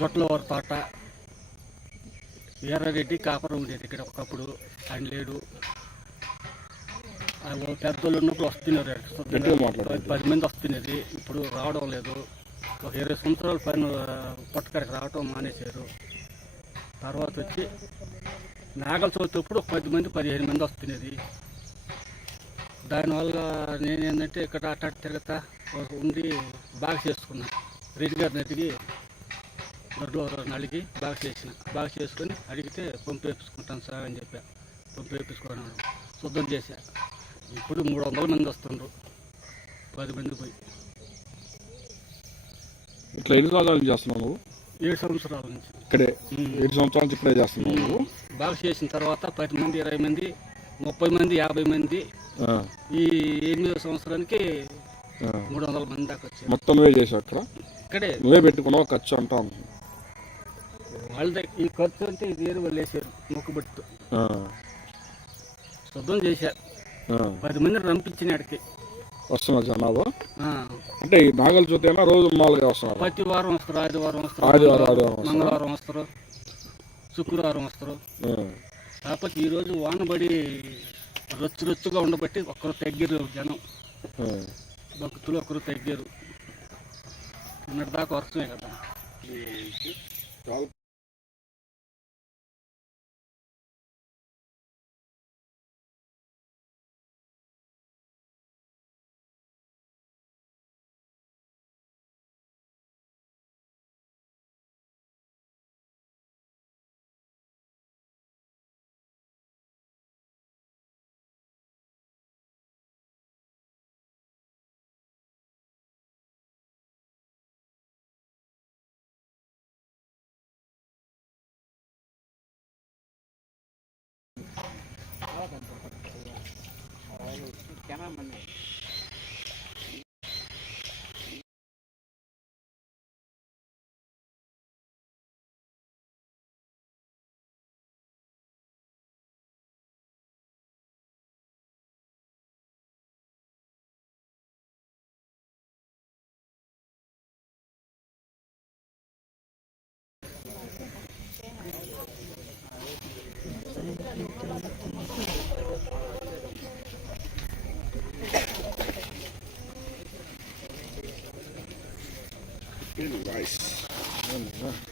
దొట్లవారి తోట. వీరారెడ్డి కాపురం ఉండేది ఇక్కడ ఒకప్పుడు. ఆయన లేడు. వాళ్ళు పెద్దోళ్ళు ఉన్నప్పుడు వస్తున్నారు. పది మంది వస్తున్నది ఇప్పుడు రావడం లేదు. ఒక ఇరవై సంవత్సరాల పైన పుట్టకాడికి రావడం మానేశారు. తర్వాత వచ్చి నాగల చవితి ఒక పది మంది పదిహేను మంది వస్తున్నది. దానివల్ల నేనేంటంటే ఇక్కడ అట్ట తిరగతా తిరుగుతా ఒక ఉండి బాగా చేసుకున్నా. రెడ్డి గారిని అడిగి దొడ్లో నలిగి బాగా చేసిన. బాగా చేసుకొని అడిగితే పంపు వేపించుకుంటాను సార్ అని చెప్పా. పంపు వేపించుకున్నాను శుద్ధం చేశా. ఇప్పుడు మూడు వందల మంది వస్తుండ్రు. పది మంది పోయి. ఇట్లా ఎన్ని సంవత్సరాల చేస్తున్నావు ఏడు సంవత్సరాల నుంచి. ఇక్కడే. ఏడు సంవత్సరాల నుంచి ఇక్కడే చేస్తున్నావు నువ్వు? బాగా చేసిన తర్వాత పది మంది ఇరవై మంది ముప్పై మంది యాభై మంది ఈ ఎనిమిదో సంవత్సరానికి. మూడు వందల మంది దాకా వచ్చారు. మొత్తం నువ్వే చేసావు అక్కడ? ఇక్కడే. నువ్వే పెట్టుకున్నావు ఖర్చు అంటాం వాళ్ళ దగ్గర ఈ ఖర్చు అంటే ఇది వేరు వాళ్ళు వేసారు శుద్ధం చేశారు. పది మందిని రంపించిన ఆడికి వస్తున్నారు జనాభా అంటే ఈ నాగల చూత అయినా రోజు మామూలుగా వస్తున్నారు. ప్రతి వారం వస్తారు ఆదివారం వస్తారు ఆదివారం, ఆదివారం? మంగళవారం వస్తారు శుక్రవారం వస్తారు. కాకపోతే ఈరోజు వానబడి రొచ్చు రొచ్చుగా ఉండబట్టి ఒక్కరు తగ్గారు జనం. భక్తులు ఒకరు తగ్గారు. నిన్నటి దాకా వర్షమే కదా mano. Ele vai. Vamos lá.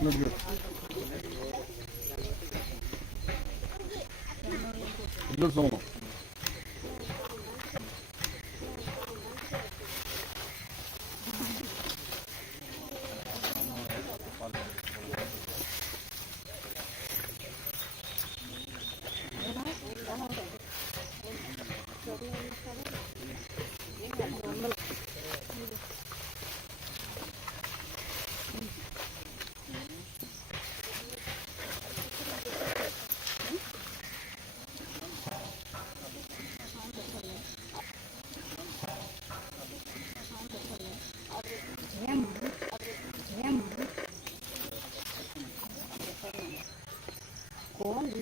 Look, look. Luzon. Thank you.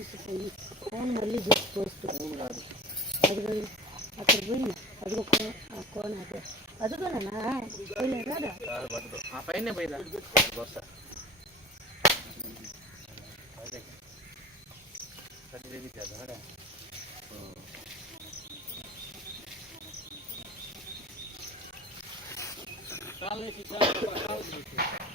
తీసుకుపోయి ఫోన్ మళ్ళీ చేసి పోస్ట్ అదిగో అక్కడ పోయినా అదిగో ఫోన్ ఆ ఫోన్ అదే అదిగోనా పోయినా ఆ పైన పోయిరా వస్తా కాలు వేసి చాలా కాలు వేసి